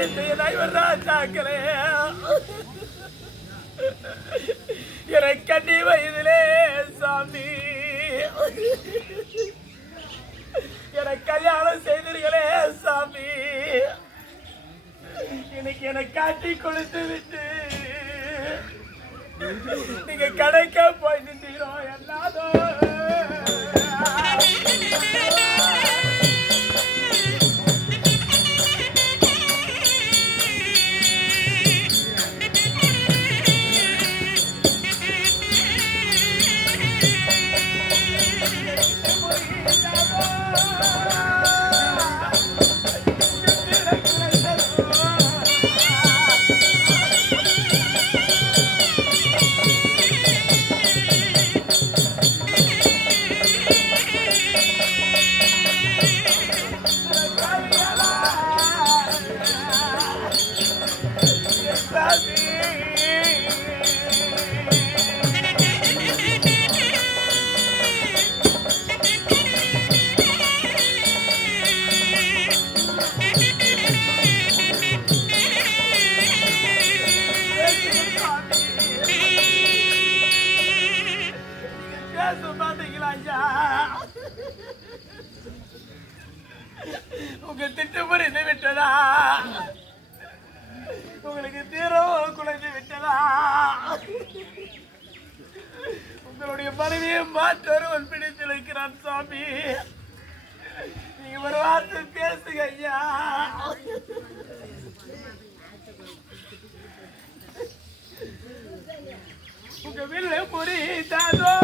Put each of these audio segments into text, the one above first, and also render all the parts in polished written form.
சாக்கலே எனக்கு கண்ணி வயதிலே சாமி எனக்கு கல்யாணம் செய்தீர்களே சாமி இன்னைக்கு எனக்கு காட்டி கொடுத்து விட்டு நீங்க கடைக்க போய் நின்றீரோ எல்லாதோ உங்க திட்டு புரிந்து விட்டதா உங்களுக்கு தீரம் குலைந்து விட்டதா உங்களுடைய மனைவியை மாற்றொருவன் பிடித்திருக்கிறான் சாமி நீங்க ஒரு வார்த்தை பேசுங்க ஐயா உங்க வீட்டுல புரிந்தாதோ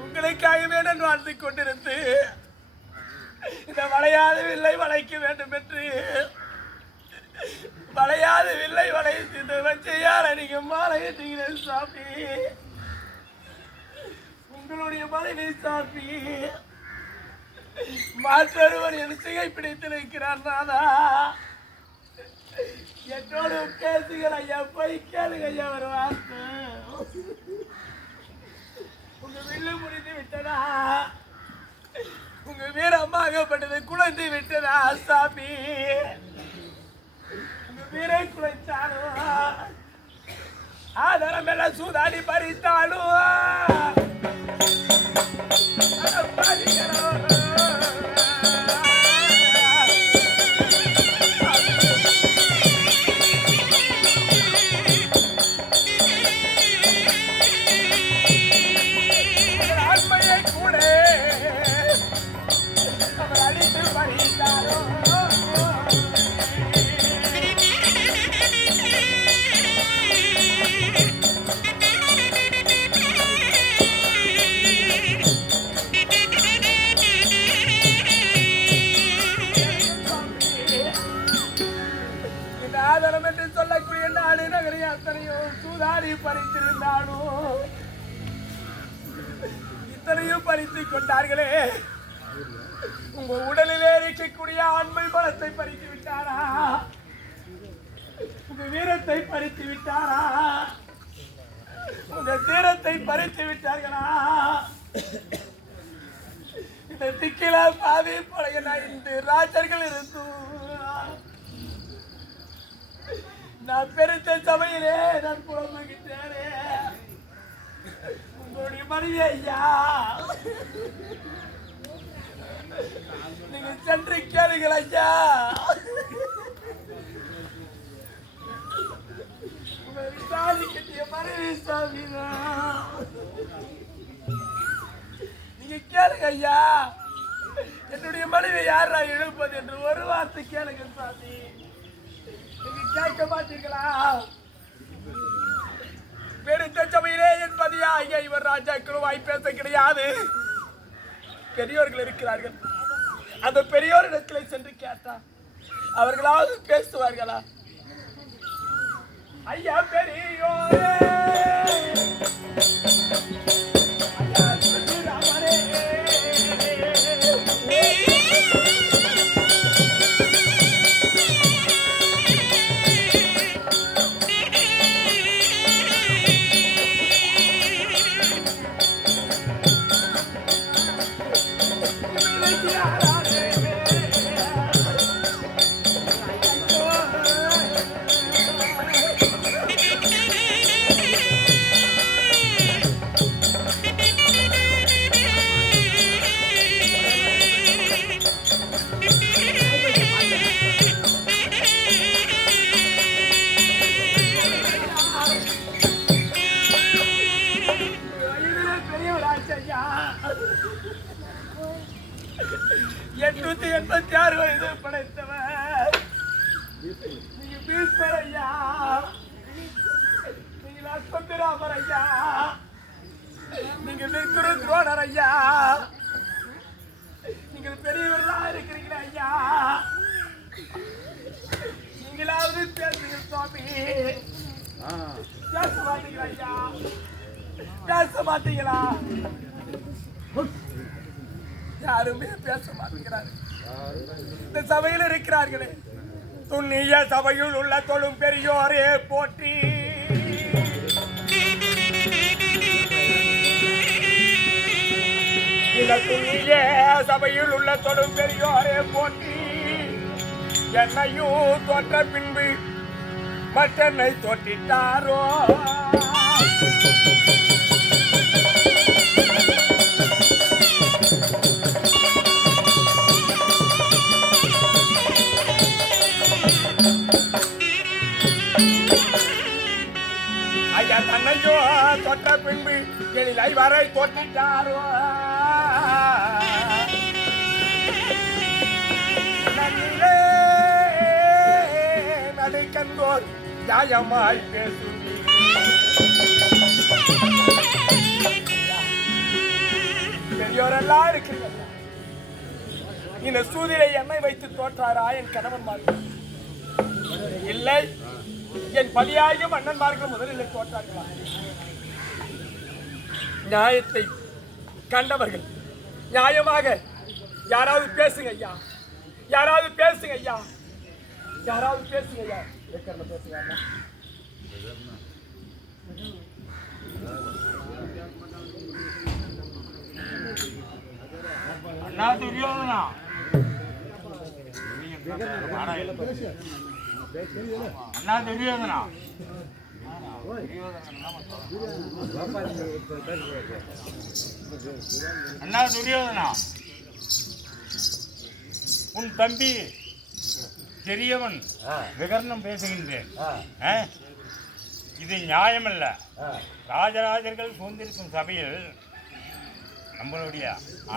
உங்களுக்காகவே நான் வாழ்ந்து கொண்டிருந்து இந்த வளையாத வில்லை வளைக்க வேண்டும் என்று வளையாத வில்லை வளைத்து இந்த வச்சையார நீங்க மாலையிட்டீங்களே சாமி உங்களுடைய மனைவி சாமி மாற்றொருவர் என் சிகை பிடித்திருக்கிறார் நானா என்னோடு பேசுகள் ஐயா போய் கேளுங்க ஐயா ஒரு வார்த்தை உங்க வில்லு முடிந்து விட்டதா உங்க வீரமாகப்பட்டது குழந்தை விட்டதா சாமி உங்க வீரை குலைச்சாலும் ஆதாரம் எல்லாம் சூதாடி பறித்தாலும் ஆதாரம் என்று சொல்லக்கூடிய நாடு நகரை அத்தனையோ சூதாடி பறித்திருந்தாலும் இத்தனையும் பறித்து கொண்டார்களே உங்க உடலிலே இருக்கக்கூடிய ஆண்மை பலத்தை பறித்து விட்டாரா உங்க வீரத்தை பறித்து விட்டாரா உங்க தீரத்தை பறித்து விட்டார்களா இந்த திக்கிலா பாவி பழைய இந்த ராஜர்கள் இருந்தும் நான் பெருத்த சபையிலே நான் புலம்புகின்றேனே. உங்களுடைய மனைவி ஐயா நீங்க சென்று கேளுங்கள் ஐயா. தாலி கட்டிய மனைவி சாமினா நீங்க கேளுங்க ஐயா. என்னுடைய மனைவி யாரா எழுப்பது என்று ஒரு வார்த்தை கேளுங்க சாமி. நீங்க கேட்க மாட்டீங்களா? பெருத்த சபையிலே என்பதையா ஐயா இவர் ராஜாக்களும் வாய் பேச கிடையாது. பெரியோர்கள் இருக்கிறார்கள். அந்த பெரியோரிடத்திலே சென்று கேட்டா அவர்களாவது பேசுவார்களா? ஐயா பெரியோரே வயது படைத்தவர் நீங்க பீஸ்வர் ஐயா, நீங்க லட்சுமிராமர் ஐயா, நீங்க நிற்கிற துரோணர் ஐயா, நீங்கள் பெரியவர்களா இருக்கிறீங்களா ஐயா? நீங்களாவது பேசுங்க சுவாமி. பேச மாட்டீங்களா ஐயா? பேச மாட்டீங்களா? யாருமே பேச மாட்டேங்கிறாரு. இந்த சபையில் இருக்கிறார்களே, துண்ணிய சபையில் உள்ள தொழும் பெரியோரே போற்றி. இந்த துண்ணிய சபையில் உள்ள தொழும் பெரியோரே போற்றி. என்னையும் தோற்ற பின்பு மற்றென்னை தோற்றிட்டாரோ. ஐயா தன்னையோ தொட்ட பின்பு எழிலை வரை தோற்றிட்டாரோ. நடைக்கந்தோர் நியாயமாய் பேசும் பெரியோரெல்லாம் இருக்கிறீங்க. இந்த சூதிரை எண்ணெய் வைத்து தோற்றாரா என் கணவன்மார்கள்? இல்லை, என் பதியாகிய மன்னன்மார்கள் முதலில் தோற்றார்களா? நியாயத்தை கண்டவர்கள் நியாயமாக யாராவது பேசுங்க ஐயா, யாராவது பேசுங்க ஐயா, யாராவது பேசுங்க ஐயா. பேசுங்க அண்ணா துரியோதனா. அண்ணா துரியோதனா, அண்ணா துரியோதனா, உன் தம்பி பெரியவன் விகர்ணம் பேசுகின்றேன். இது நியாயமல்ல. ராஜராஜர்கள் சூழ்ந்திருக்கும் சபையில் நம்மளுடைய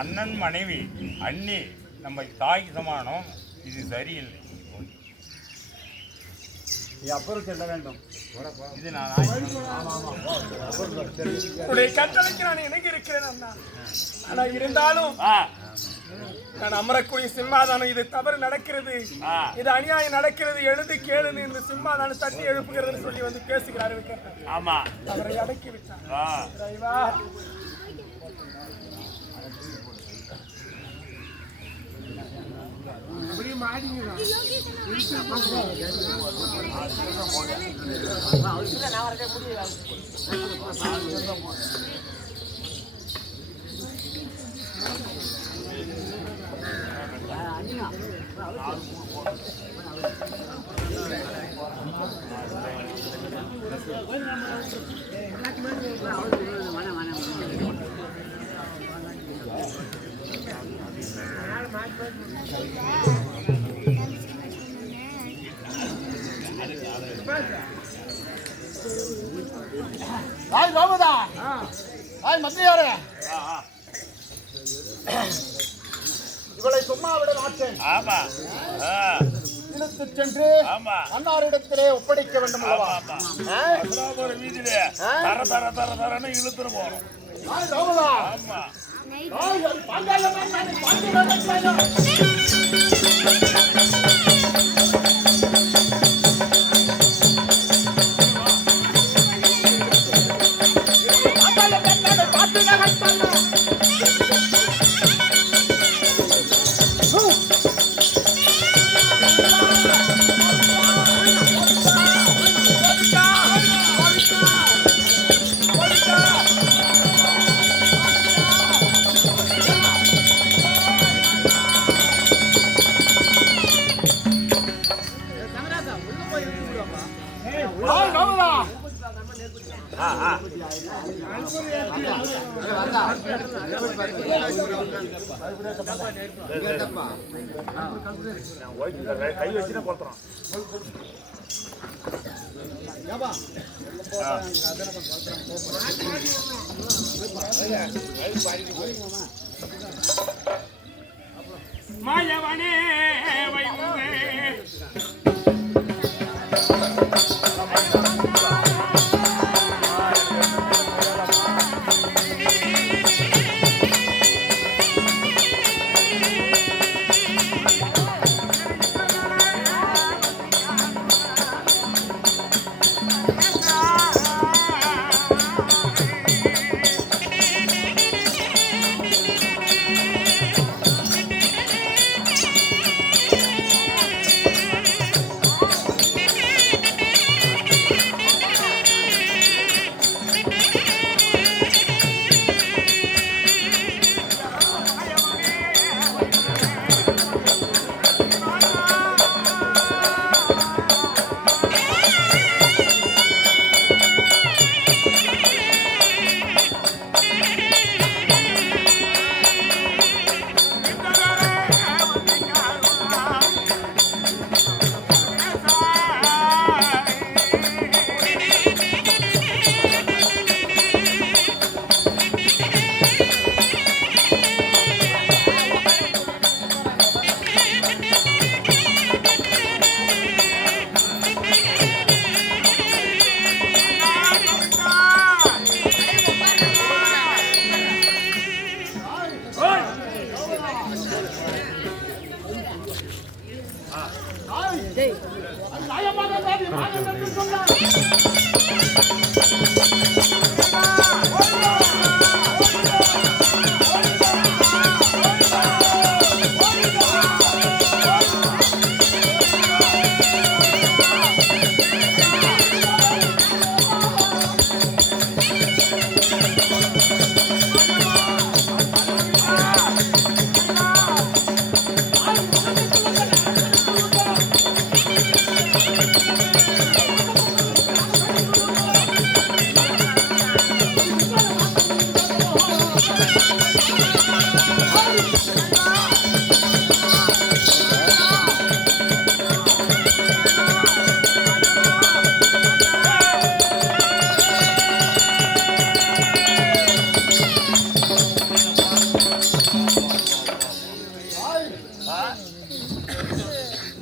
அண்ணன் மனைவி அண்ணி நம்ம தாய்க்கு சமானம். இது சரியில்லை. அப்புறம் செல்ல வேண்டும். இது நான் கட்டளைக்கு நான் இணங்கி இருக்கிறேன் அண்ணா. ஆனா இருந்தாலும் நான் அமரக்கூடிய சிம்மாதானம் இது தவறு நடக்கிறது, இது அநியாயம் நடக்கிறது, எழுந்து கேளுன்னு இந்த சிம்மாதானம் தட்டி எழுப்புகிறது சொல்லி வந்து பேசுகிறாரு. ஆமா, அவரை அடக்கி விட்டார். இவளை சும்மா விட மாட்டேன். இழுத்து சென்று அன்னாரிடத்திலே ஒப்படைக்க வேண்டும் அல்லவா? வீதியிலே தர தர தர தரன்னு இழுத்துட்டு போறோம். கை வச்சுனா கொளுத்துறோம். மாயவனே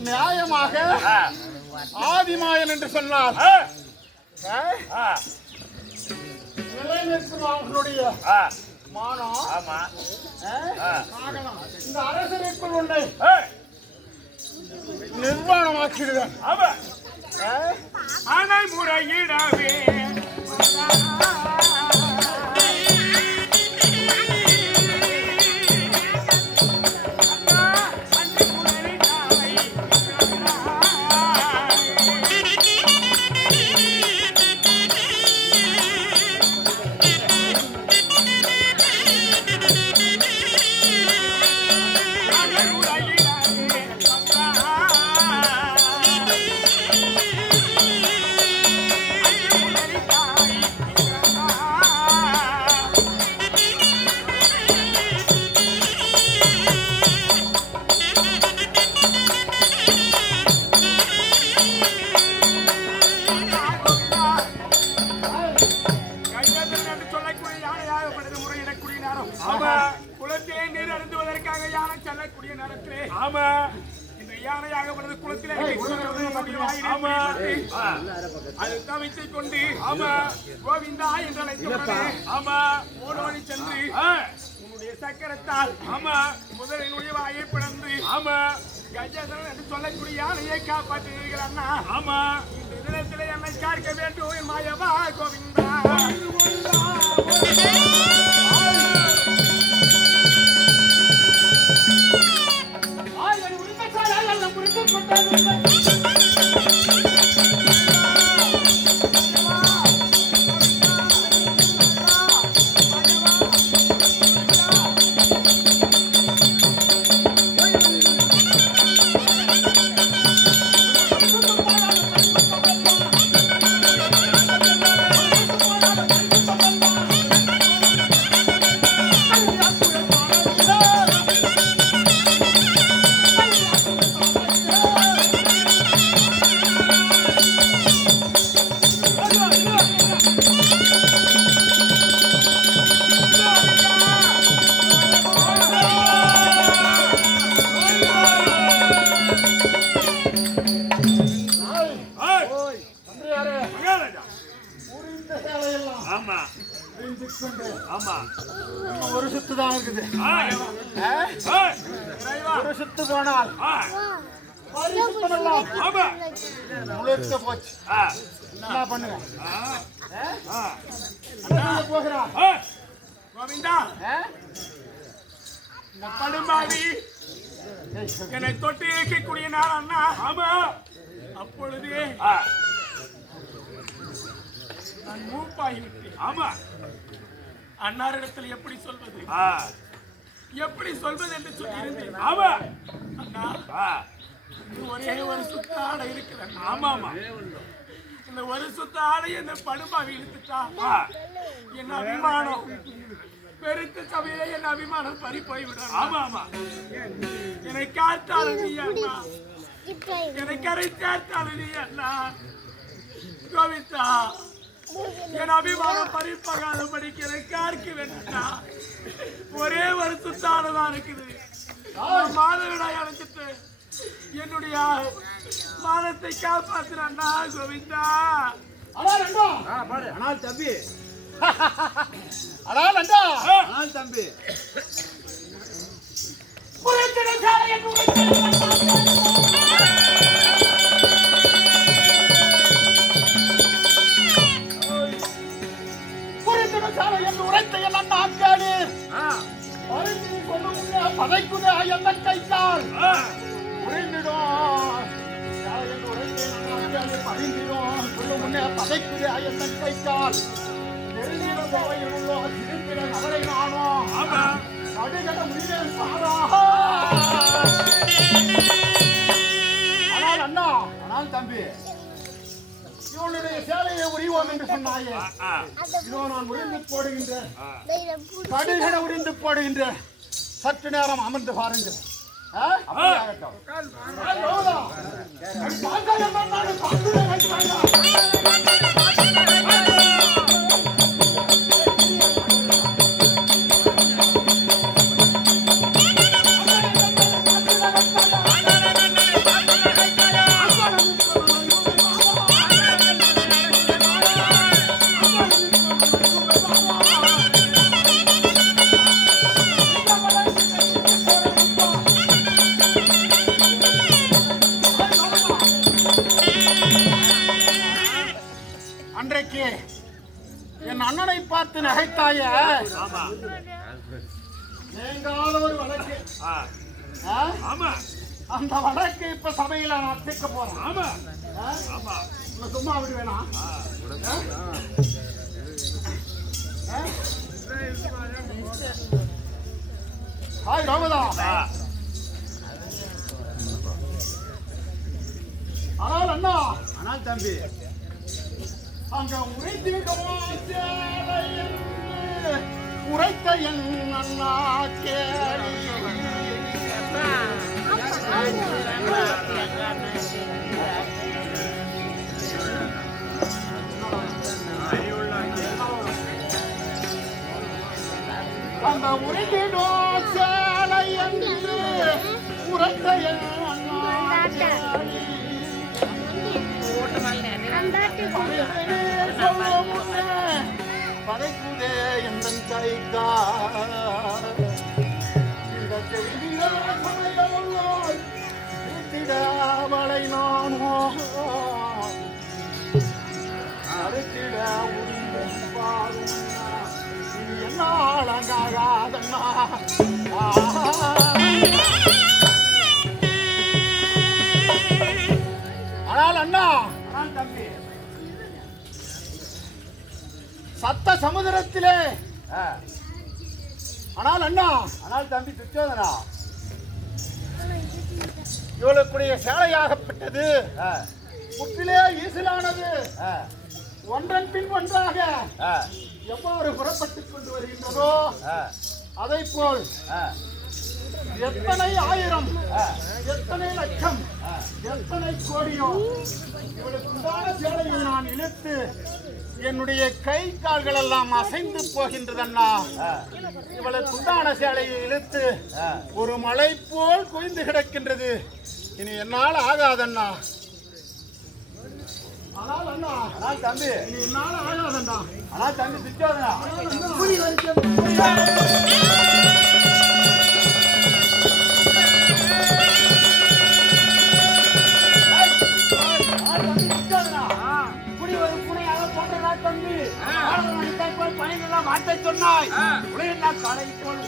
நியாயமாக ஆதிமாயன் என்று சொன்னார். அவர்களுடைய மானம் இந்த அரசருக்குள் ஒன்றை நிர்வாணமாக்கிடுவேன். அனை முறையிடவே சொல்லக்கூடிய நேரத்திலே ஆமா இந்த யானையாக உனது குளத்திலே ஆமா அது தவித்துக் கொண்டு ஆமா கோவிந்தா என்று அழைத்தவனே ஆமா ஓடோடி சென்று உன்னுடைய சக்கரத்தால் ஆமா முதலினுடைய வாயை பிளந்து ஆமா கஜேந்திரன் என்று சொல்லக்கூடிய யானையை காப்பாற்றுகிறீர்கள் அண்ணா. ஆமா இந்த தினத்திலே என்னை காக்க வேண்டும் என் மாயவா கோவிந்தா. ஆமா ஆமா ஒரு சுத்து தான் இருக்குது. ஒரு சுத்து போனால் முழுக்க போச்சு. என்ன பண்ணுங்க போகிறா கோவிந்தா இந்த படும்பாவி என்னை தொட்டு இயக்கக்கூடிய நாள் அண்ணா. ஆமா அப்பொழுது நான் மூப்பாகிவிட்டேன். ஆமா அன்னாரிடத்தில் எப்படி சொல்வது எப்படி சொல்வது என்று சொல்லி இருந்தேன். ஆமா அண்ணா இன்னும் ஒரே ஒரு சுத்த ஆடை இருக்கிறேன். ஆமா ஆமா இந்த ஒரு சுத்த ஆடை என்ன படும்பாவி இழுத்துட்டா என் அபிமானம் பெருத்த சபையிலே என் அபிமானம் பறி போய்விடும். ஆமா ஆமா என்னை காத்தாலும் நீ அண்ணா, என்னை கரை சேர்த்தாலும் நீ அண்ணா. கோவிந்தா என் அபிமானம் பறிப்பகாதபடிக்கு என்னை கார்க்க வேண்டா. ஒரே ஒரு சுத்தானதான் இருக்குது. மாதவிடாய் அடைச்சிட்டு என்னுடைய மாதத்தை காப்பாத்தினா கோவிந்தா. ஆனால் தம்பி ஆனால் தம்பி பதைக்குதா என்ன கைத்தால் பதைக்குதா என்ன கைத்தால் அவரை நானோ அடிகட முடியல் பாரா. ஆனால் அண்ணா ஆனால் தம்பி இவனுடைய சேலையை உரிவோம் என்று சொன்னாயே, இதோ நான் உரிந்து போடுகின்றேன். கடுகட உரிந்து போடுகின்றேன். சற்று நேரம் அமர்ந்து பாருங்கள். அன்றைக்கு என் அண்ணனை பார்த்து நகைத்தாய நீங்காத ஒரு வழக்கு. அந்த வழக்கு இப்ப சபையில நான் தீர்க்க போறேன். சும்மா விடுவேனா? ஹாய் ராமதா. ஆனால் அண்ணா ஆனால் தம்பி அங்க உரைத்த என் அண்ணா கேளி. அந்த உரைத்திடோ சேலை என்று உரைத்த என் பதைக்குதே எந்த கைக்கா இந்த செய்திடவளை நானோ அறுத்திட உரிமை பாருங்க என்னாலங்காதண்ணா ஆனால் அண்ணா தம்பி சத்த சமுதிரத்திலே ஆனால் அண்ணா ஆனால் தம்பி துச்சோதனா இவளுக்குடைய சேலையாகப்பட்டது முற்றிலே ஈசலானது ஒன்றன் பின் ஒன்றாக எவ்வாறு புறப்பட்டுக் கொண்டு வருகின்றதோ அதை போல் எத்தனை ஆயிரம் எத்தனை லட்சம் எத்தனை கோடியோ இவளுக்கு உண்டான சேலையை நான் இழுத்து என்னுடைய கை கால்கள் எல்லாம் அசைந்து போகின்றதண்ணா. இவளுக்கு உண்டான சேலையை இழுத்து ஒரு மலை போல் குவிந்து கிடக்கின்றது. இனி என்னால் ஆகாதண்ணா. ஆனால் அண்ணா ஆனால் தம்பி இனி என்னால் ஆகாதண்ணா. ஆனால் தம்பி திட்டாதண்ணா. வார்த்தை சொன்னாய் காலை போல்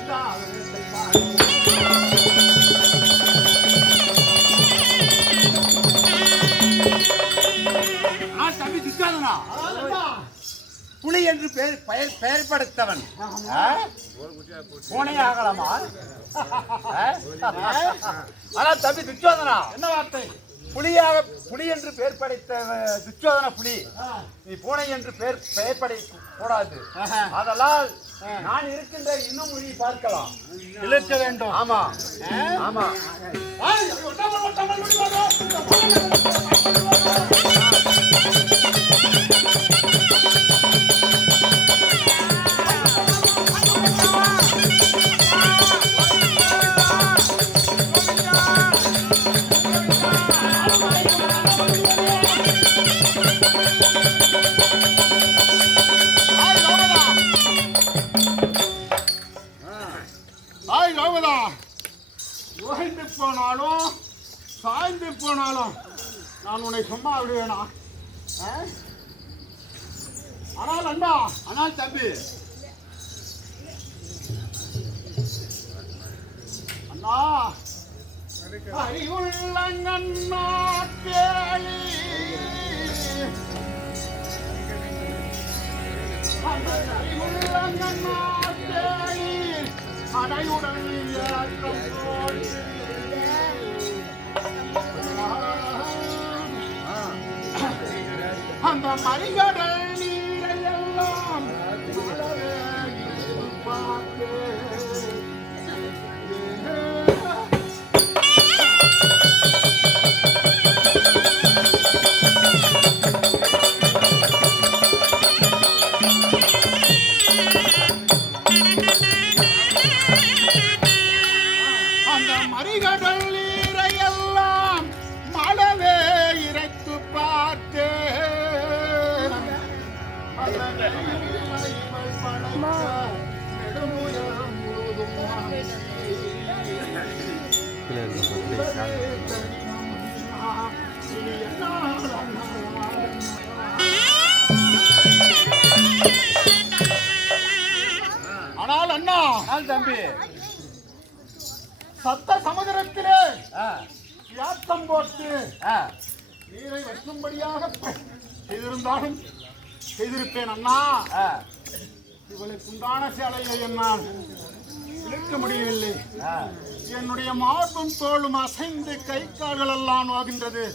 தம்பி திட்டாதனா. புலி என்று பெயர்படுத்தவன் பூனை ஆகலாமா? ஆனா தம்பி துச்சோதனா என்ன வார்த்தை? புலி என்று பெயர் படைத்த துச்சோதன புலி, நீ பூனை என்று பெயர் படை கூடாது. அதனால் நான் இருக்கின்ற இன்னும் நீ பார்க்கலாம், இழுக்க வேண்டும். ஆமா ஆமா போனாலும் சாய்ந்து போனாலும் நான் உன்னை சும்மா விடுவேனா? ஆனால் அண்ணா ஆனால் தம்பி அண்ணா அறிவுள்ளங்கண்ணா கேளி அறிவுள்ளங்கண்ணா கேளி அடையுடன் அந்த மறிகடல் நீரையெல்லாம் பார்த்து அந்த மறிகடல் நீரையெல்லாம் மலவே இறைத்து பார்த்து ஆனால் அண்ணா தம்பி சத்த சமுதிரத்திலே யாத்தம் போட்டு நீரை வைக்கும்படியாக செய்திருந்தாலும் செய்திருப்பேன் அண்ணா. இவளுக்கு உண்டான சேலையை என்னால் இழுக்க முடியவில்லை. என்னுடைய மார்பும் தோளும் அசைந்து கை கால்கள் எல்லாம் ஆகின்றது.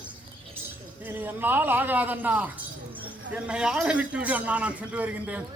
இனி என்னால் ஆகாதண்ணா. என்னை ஆளை விட்டு விடு அண்ணா, நான் சென்று வருகின்றேன்.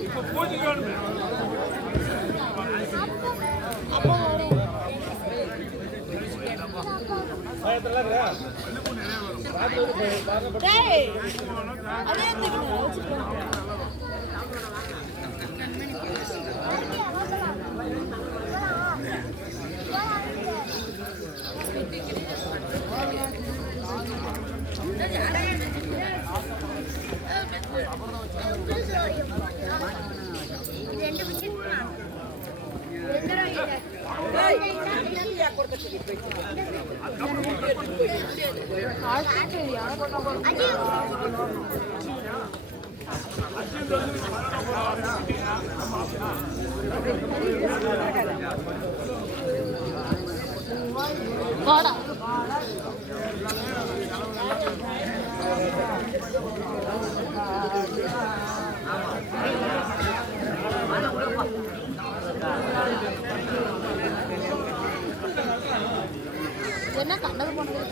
இப்ப பூஜைக்கு வேணுமே. என்ன கண்டது போனது